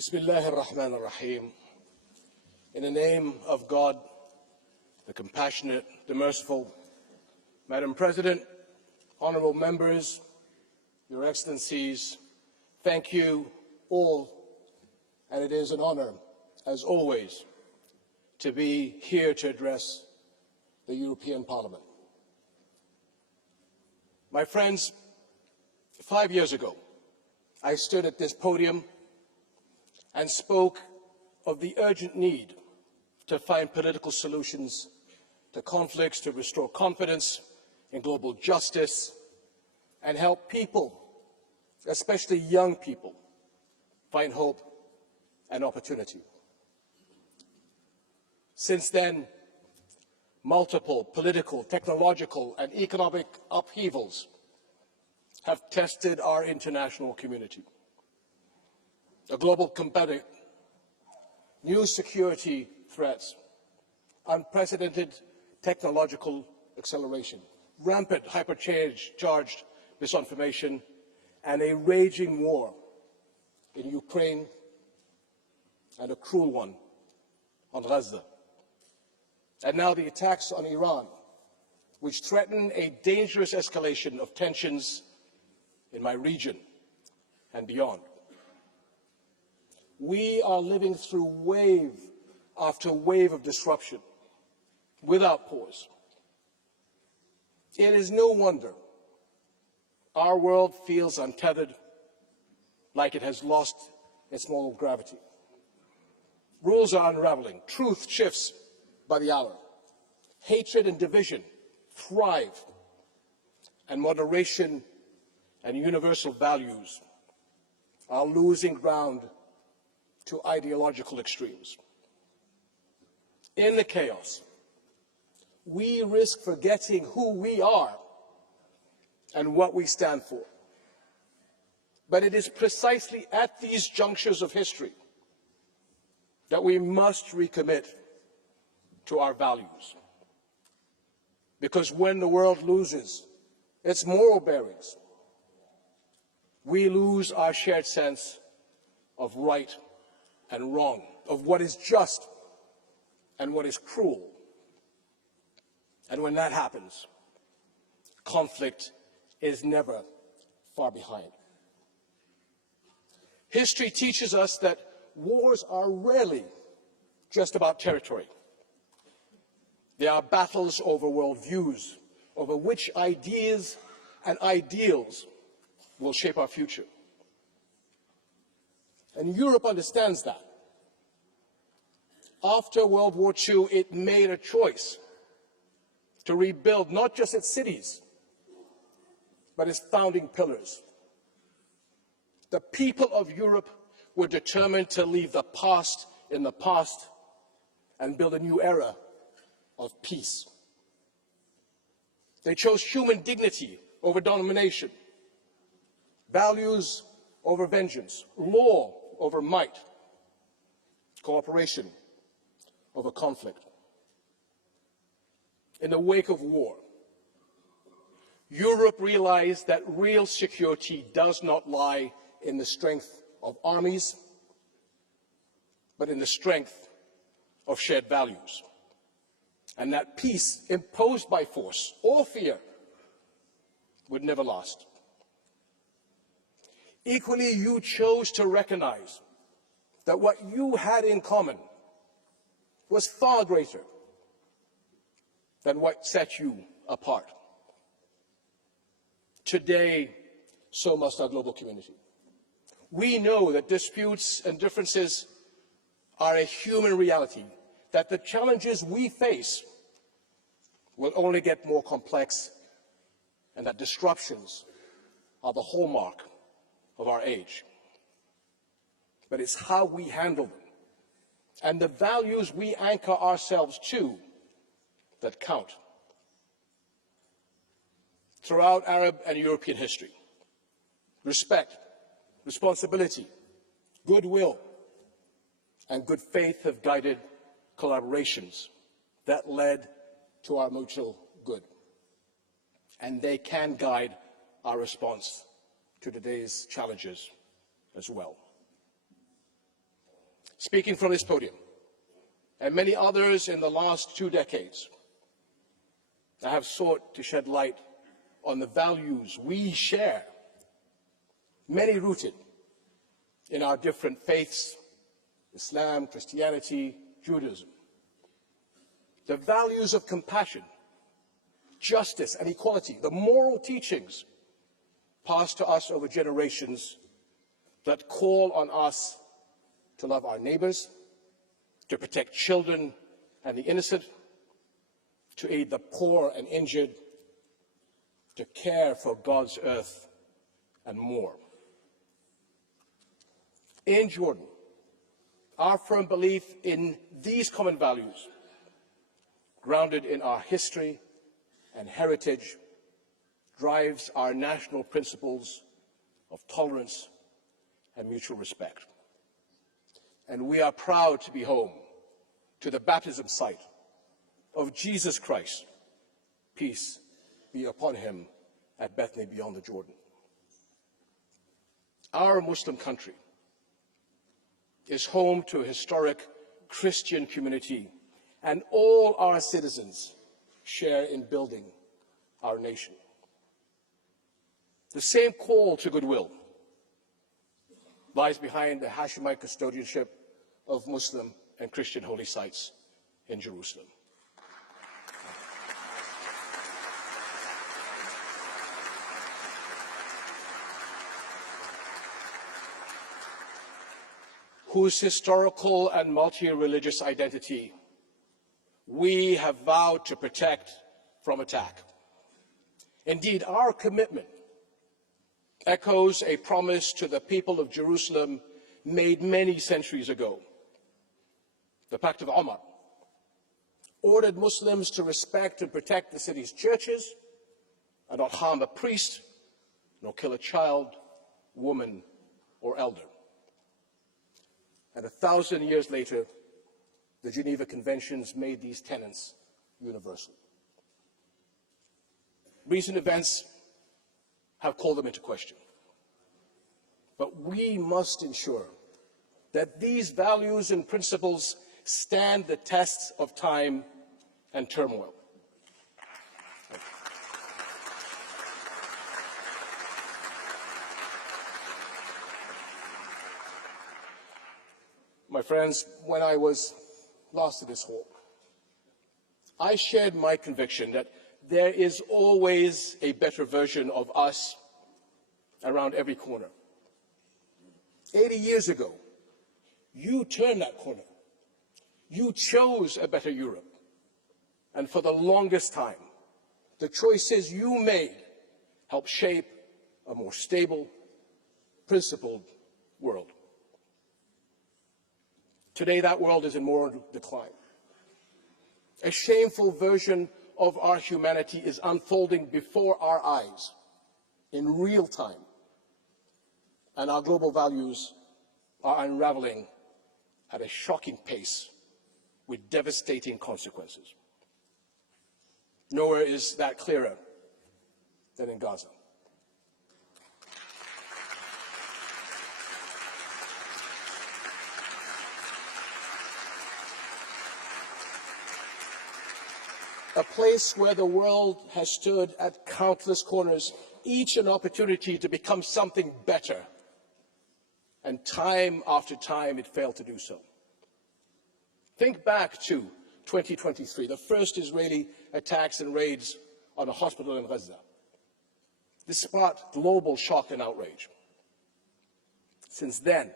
Bismillah ar-Rahman ar-Rahim. In the name of God, the compassionate, the merciful, Madam President, honorable members, Your Excellencies, thank you all, and it is an honor, as always, to be here to address the European Parliament. My friends, 5 years ago, I stood at this podium and spoke of the urgent need to find political solutions to conflicts, to restore confidence in global justice, and help people, especially young people, find hope and opportunity. Since then, multiple political, technological, and economic upheavals have tested our international community. A global competitive, new security threats, unprecedented technological acceleration, rampant hypercharged misinformation, and a raging war in Ukraine and a cruel one on Gaza. And now the attacks on Iran, which threaten a dangerous escalation of tensions in my region and beyond. We are living through wave after wave of disruption without pause. It is no wonder our world feels untethered, like it has lost its moral gravity. Rules are unraveling, truth shifts by the hour, hatred and division thrive, and moderation and universal values are losing ground to ideological extremes. In the chaos, we risk forgetting who we are and what we stand for. But it is precisely at these junctures of history that we must recommit to our values. Because when the world loses its moral bearings, we lose our shared sense of right and wrong, of what is just and what is cruel. And when that happens, conflict is never far behind. History teaches us that wars are rarely just about territory. They are battles over worldviews, over which ideas and ideals will shape our future. And Europe understands that. After World War II, it made a choice to rebuild not just its cities, but its founding pillars. The people of Europe were determined to leave the past in the past and build a new era of peace. They chose human dignity over domination, values over vengeance, law over might, cooperation over conflict. In the wake of war, Europe realized that real security does not lie in the strength of armies, but in the strength of shared values. And that peace imposed by force or fear would never last. Equally, you chose to recognize that what you had in common was far greater than what set you apart. Today, so must our global community. We know that disputes and differences are a human reality, that the challenges we face will only get more complex, and that disruptions are the hallmark of our age. But it's how we handle them and the values we anchor ourselves to that count. Throughout Arab and European history, respect, responsibility, goodwill, and good faith have guided collaborations that led to our mutual good. And they can guide our response to today's challenges as well. Speaking from this podium, and many others in the last 2 decades, I have sought to shed light on the values we share, many rooted in our different faiths, Islam, Christianity, Judaism. The values of compassion, justice, and equality, the moral teachings passed to us over generations that call on us to love our neighbors, to protect children and the innocent, to aid the poor and injured, to care for God's earth, and more. In Jordan, our firm belief in these common values, grounded in our history and heritage, drives our national principles of tolerance and mutual respect. And we are proud to be home to the baptism site of Jesus Christ, peace be upon him, at Bethany beyond the Jordan. Our Muslim country is home to a historic Christian community, and all our citizens share in building our nation. The same call to goodwill lies behind the Hashemite custodianship of Muslim and Christian holy sites in Jerusalem. Whose historical and multi-religious identity we have vowed to protect from attack. Indeed, our commitment echoes a promise to the people of Jerusalem made many centuries ago. The Pact of Omar ordered Muslims to respect and protect the city's churches and not harm a priest, nor kill a child, woman, or elder. And 1,000 years later, the Geneva Conventions made these tenets universal. Recent events have called them into question. But we must ensure that these values and principles stand the tests of time and turmoil. My friends, when I was last in this hall, I shared my conviction that there is always a better version of us around every corner. 80 years ago, you turned that corner. You chose a better Europe. And for the longest time, the choices you made helped shape a more stable, principled world. Today, that world is in moral decline. A shameful version of our humanity is unfolding before our eyes in real time, and our global values are unraveling at a shocking pace with devastating consequences. Nowhere is that clearer than in Gaza. A place where the world has stood at countless corners, each an opportunity to become something better. And time after time, it failed to do so. Think back to 2023, the first Israeli attacks and raids on a hospital in Gaza. This sparked global shock and outrage. Since then,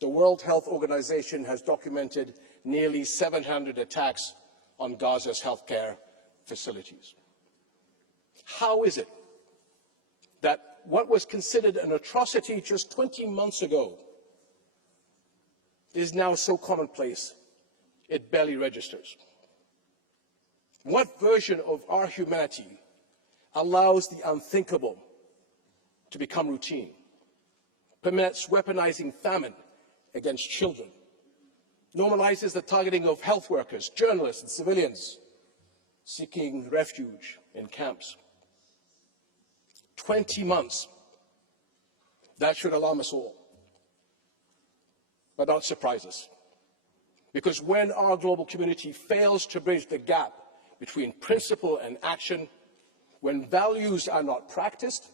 the World Health Organization has documented nearly 700 attacks on Gaza's healthcare facilities. How is it that what was considered an atrocity just 20 months ago is now so commonplace it barely registers? What version of our humanity allows the unthinkable to become routine, permits weaponizing famine against children, normalizes the targeting of health workers, journalists, and civilians seeking refuge in camps? 20 months. That should alarm us all. but not surprise us. Because when our global community fails to bridge the gap between principle and action, when values are not practiced,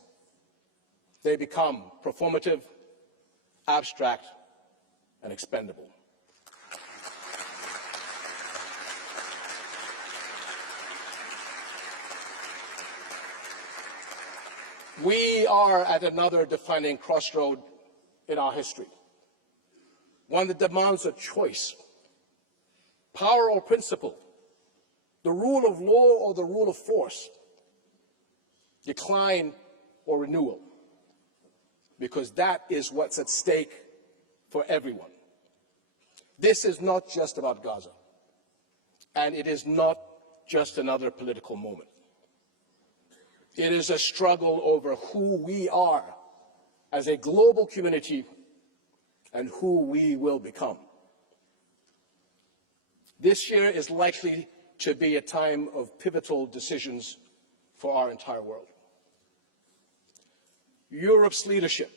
they become performative, abstract, and expendable. We are at another defining crossroad in our history, one that demands a choice: power or principle, the rule of law or the rule of force, decline or renewal, because that is what's at stake for everyone. This is not just about Gaza, and it is not just another political moment. It is a struggle over who we are as a global community and who we will become. This year is likely to be a time of pivotal decisions for our entire world. Europe's leadership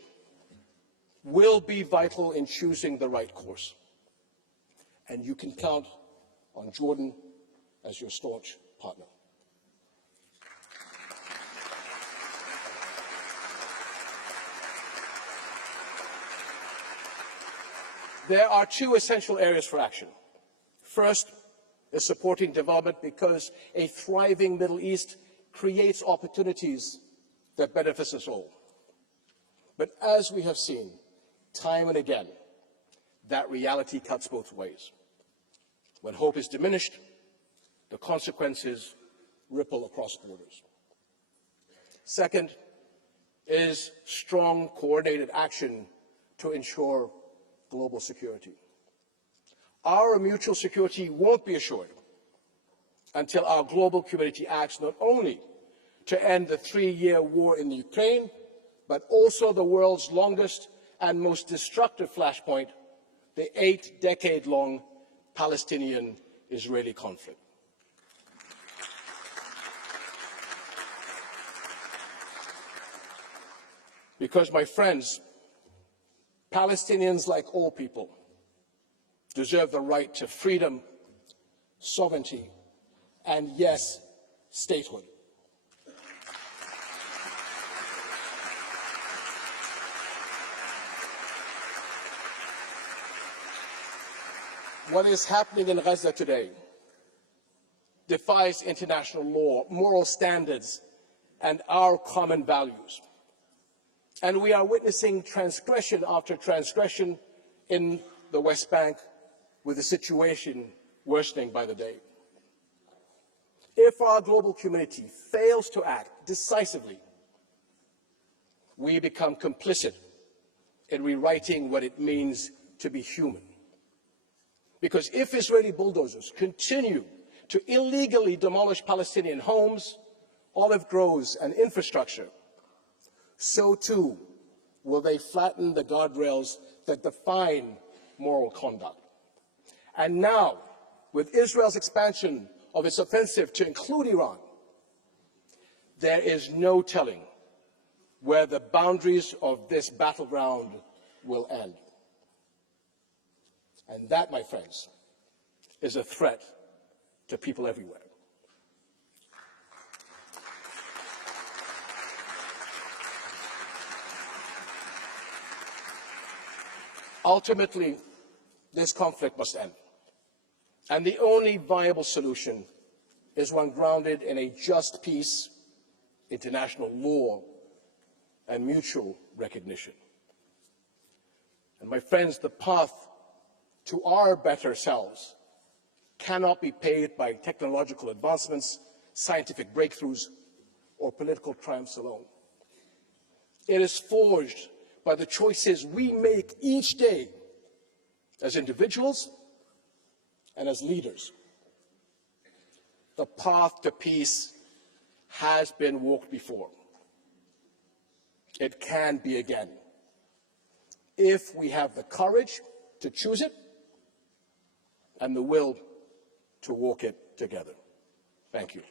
will be vital in choosing the right course, and you can count on Jordan as your staunch partner. There are two essential areas for action. First is supporting development, because a thriving Middle East creates opportunities that benefits us all. But as we have seen time and again, that reality cuts both ways. When hope is diminished, the consequences ripple across borders. Second is strong, coordinated action to ensure global security. Our mutual security won't be assured until our global community acts not only to end the 3-year war in Ukraine, but also the world's longest and most destructive flashpoint, the 8-decade-long Palestinian-Israeli conflict. Because, my friends, Palestinians, like all people, deserve the right to freedom, sovereignty, and, yes, statehood. What is happening in Gaza today defies international law, moral standards, and our common values. And we are witnessing transgression after transgression in the West Bank, with the situation worsening by the day. If our global community fails to act decisively, we become complicit in rewriting what it means to be human. Because if Israeli bulldozers continue to illegally demolish Palestinian homes, olive groves, and infrastructure, so too will they flatten the guardrails that define moral conduct. And now, with Israel's expansion of its offensive to include Iran, there is no telling where the boundaries of this battleground will end. And that, my friends, is a threat to people everywhere. Ultimately, this conflict must end. And the only viable solution is one grounded in a just peace, international law, and mutual recognition. And my friends, the path to our better selves cannot be paved by technological advancements, scientific breakthroughs, or political triumphs alone. It is forged by the choices we make each day as individuals and as leaders. The path to peace has been walked before. It can be again, if we have the courage to choose it and the will to walk it together. Thank you.